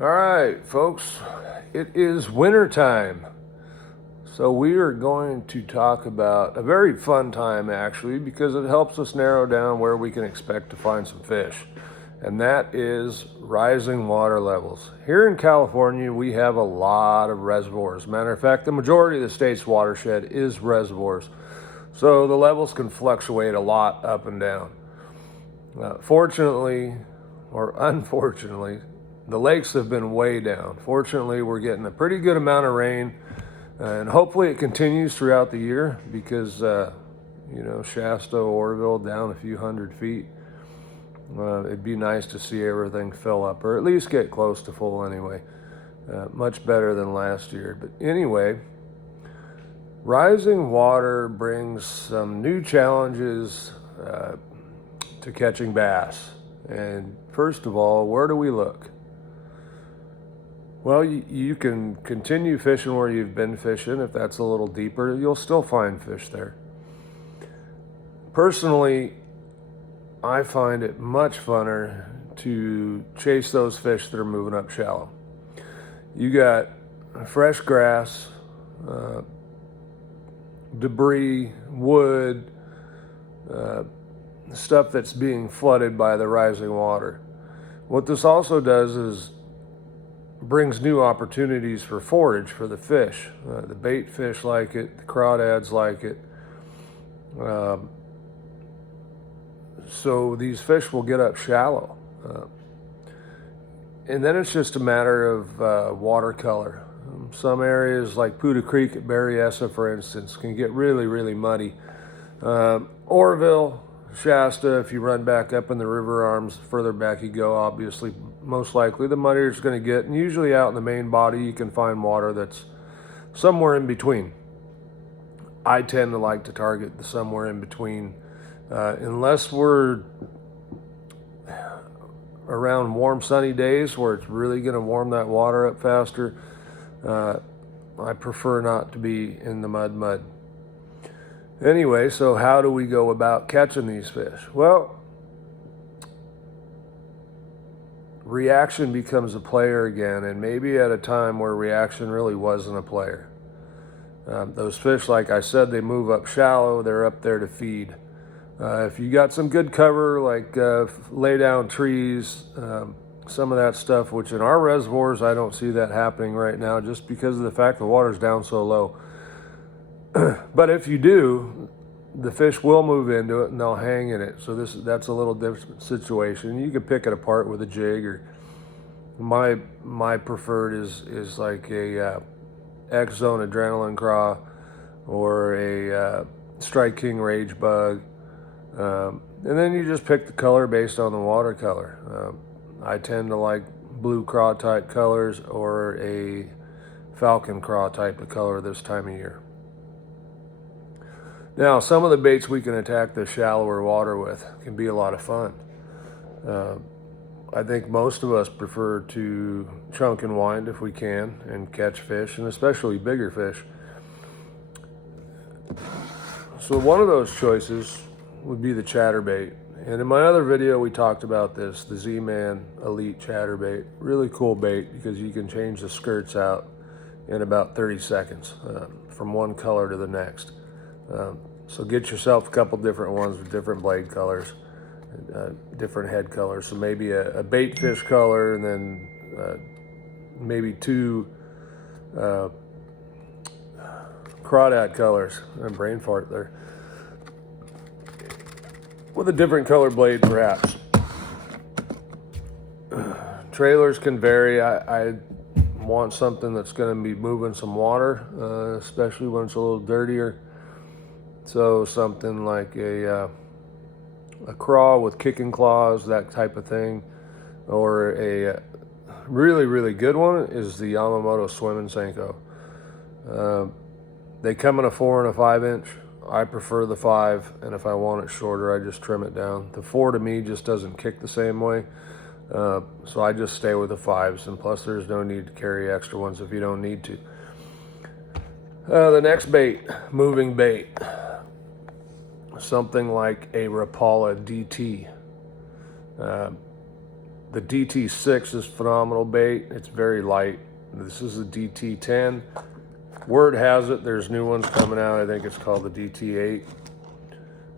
All right, folks, it is winter time. So we are going to talk about a very fun time actually, because it helps us narrow down where we can expect to find some fish. And that is rising water levels. Here in California, we have a lot of reservoirs. Matter of fact, the majority of the state's watershed is reservoirs. So the levels can fluctuate a lot up and down. Fortunately, or unfortunately, the lakes have been way down. Fortunately, we're getting a pretty good amount of rain, and hopefully it continues throughout the year because, Shasta, Oroville down a few hundred feet. It'd be nice to see everything fill up, or at least get close to full anyway. Much better than last year. But anyway, rising water brings some new challenges to catching bass. And first of all, where do we look? Well, you can continue fishing where you've been fishing. If that's a little deeper, you'll still find fish there. Personally, I find it much funner to chase those fish that are moving up shallow. You got fresh grass, debris, wood, stuff that's being flooded by the rising water. What this also does is brings new opportunities for forage for the fish. The bait fish like it, the crawdads like it. So these fish will get up shallow. And then it's just a matter of watercolor. Some areas like Puda Creek at Berryessa, for instance, can get really, really muddy. Oroville, Shasta, if you run back up in the river arms, further back you go, obviously, most likely the muddier it's going to get. And usually out in the main body, you can find water that's somewhere in between. I tend to like to target the somewhere in between. Unless we're around warm, sunny days where it's really going to warm that water up faster, I prefer not to be in the mud. Anyway, so how do we go about catching these fish? Well, reaction becomes a player again, and maybe at a time where reaction really wasn't a player. Those fish, like I said, they move up shallow, they're up there to feed. If you got some good cover, like lay down trees, some of that stuff, which in our reservoirs, I don't see that happening right now just because of the fact the water's down so low. But if you do, the fish will move into it and they'll hang in it. So that's a little different situation. You can pick it apart with a jig, or my preferred is like a X-Zone adrenaline craw or a Strike King rage bug. And then you just pick the color based on the watercolor. I tend to like blue craw type colors or a falcon craw type of color this time of year. Now, some of the baits we can attack the shallower water with can be a lot of fun. I think most of us prefer to chunk and wind if we can and catch fish, and especially bigger fish. So one of those choices would be the Chatterbait. And in my other video, we talked about this, the Z-Man Elite Chatterbait. Really cool bait because you can change the skirts out in about 30 seconds from one color to the next. So get yourself a couple different ones with different blade colors, different head colors. So maybe a bait fish color, and then maybe two crawdad colors. Brain fart there. With a different color blade, perhaps. Trailers can vary. I want something that's going to be moving some water, especially when it's a little dirtier. So something like a craw with kicking claws, that type of thing. Or a really, really good one is the Yamamoto Swim and Senko. They come in a 4 and a 5 inch. I prefer the 5, and if I want it shorter, I just trim it down. The 4 to me just doesn't kick the same way, so I just stay with the 5s, and plus there's no need to carry extra ones if you don't need to. The next bait, moving bait, something like a Rapala DT. The DT6 is phenomenal bait. It's very light. This is a DT10. Word has it there's new ones coming out. I think it's called the DT8.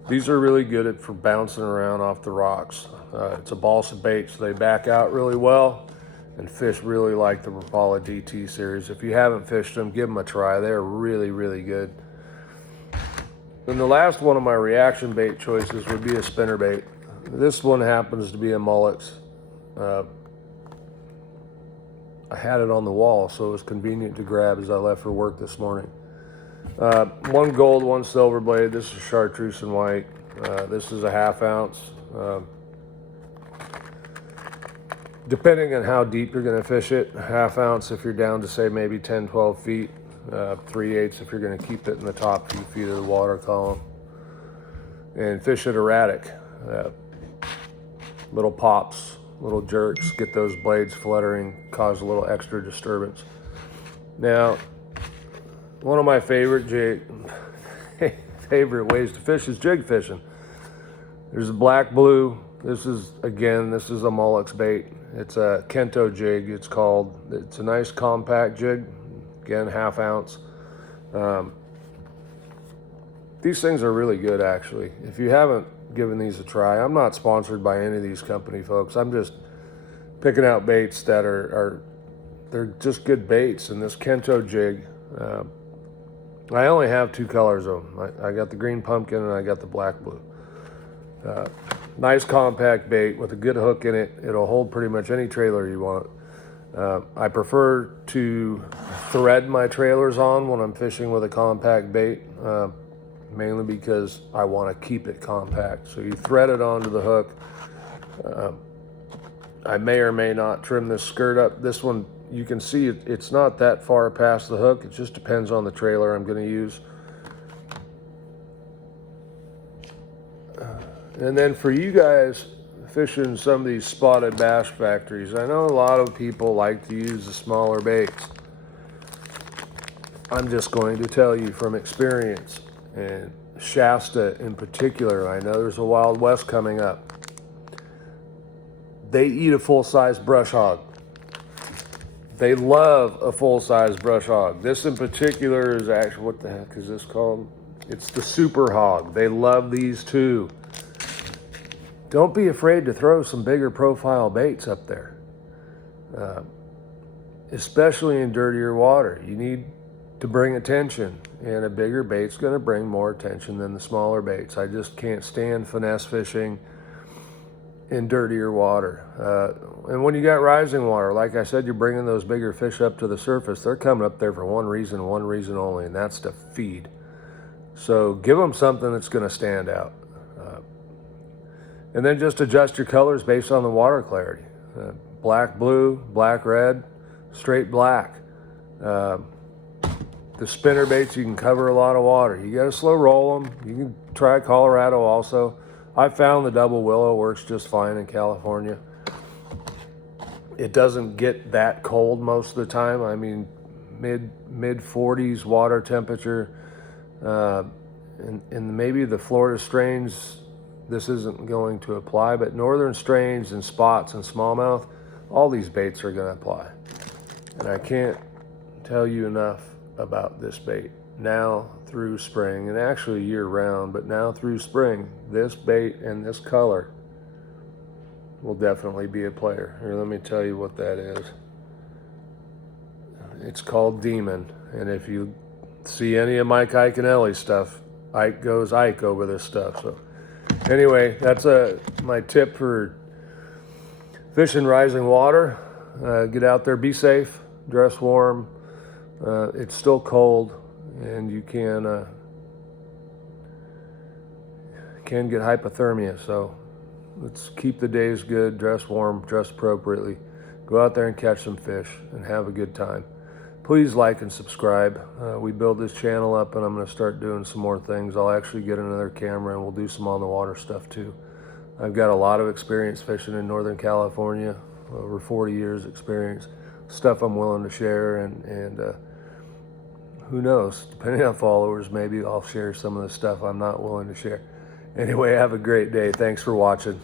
These are really good for bouncing around off the rocks. It's a balsa bait, so they back out really well, and fish really like the Rapala DT series. If you haven't fished them, give them a try. They're really, really good. And the last one of my reaction bait choices would be a spinnerbait. This one happens to be a mullet. I had it on the wall, so it was convenient to grab as I left for work this morning. One gold, one silver blade. This is chartreuse and white. This is a 1/2 ounce. Depending on how deep you're going to fish it, 1/2 ounce if you're down to say maybe 10, 12 feet. 3/8 if you're going to keep it in the top few feet of the water column. And fish it erratic. Little pops, little jerks, get those blades fluttering, cause a little extra disturbance. Now, one of my favorite ways to fish is jig fishing. There's a black blue. This is a mullet bait. It's a Kento Jig, it's called. It's a nice compact jig, again, 1/2 ounce. These things are really good, actually. If you haven't given these a try, I'm not sponsored by any of these company folks. I'm just picking out baits that they're just good baits. And this Kento Jig, I only have 2 colors of them. I got the green pumpkin and I got the black blue. Nice compact bait with a good hook in it. It'll hold pretty much any trailer you want. I prefer to thread my trailers on when I'm fishing with a compact bait, mainly because I want to keep it compact. So you thread it onto the hook. I may or may not trim this skirt up. This one, you can see it's not that far past the hook. It just depends on the trailer I'm going to use. And then for you guys fishing some of these spotted bass factories, I know a lot of people like to use the smaller baits. I'm just going to tell you from experience, and Shasta in particular, I know there's a Wild West coming up. They eat a full-size brush hog. They love a full-size brush hog. This in particular is actually, what the heck is this called? It's the super hog. They love these too. Don't be afraid to throw some bigger profile baits up there, especially in dirtier water. You need to bring attention, and a bigger bait's going to bring more attention than the smaller baits. I just can't stand finesse fishing in dirtier water. And when you got rising water, like I said, you're bringing those bigger fish up to the surface. They're coming up there for one reason only, and that's to feed. So give them something that's going to stand out. And then just adjust your colors based on the water clarity. Black, blue, black, red, straight black. The spinner baits, you can cover a lot of water. You got to slow roll them. You can try Colorado also. I found the double willow works just fine in California. It doesn't get that cold most of the time. I mean, mid 40s water temperature. And maybe the Florida strains, this isn't going to apply, but northern strains and spots and smallmouth, all these baits are going to apply. And I can't tell you enough about this bait. Now through spring, and actually year round, but now through spring, this bait and this color will definitely be a player. Here, let me tell you what that is. It's called Demon. And if you see any of Mike Iaconelli's stuff, Ike goes Ike over this stuff. So anyway, that's my tip for fishing rising water. Get out there, be safe, dress warm. It's still cold, and you can get hypothermia. So let's keep the days good, dress warm, dress appropriately. Go out there and catch some fish and have a good time. Please like and subscribe. We build this channel up, and I'm going to start doing some more things. I'll actually get another camera, and we'll do some on the water stuff too. I've got a lot of experience fishing in Northern California, over 40 years experience, stuff I'm willing to share, and who knows, depending on followers, maybe I'll share some of the stuff I'm not willing to share. Anyway, have a great day. Thanks for watching.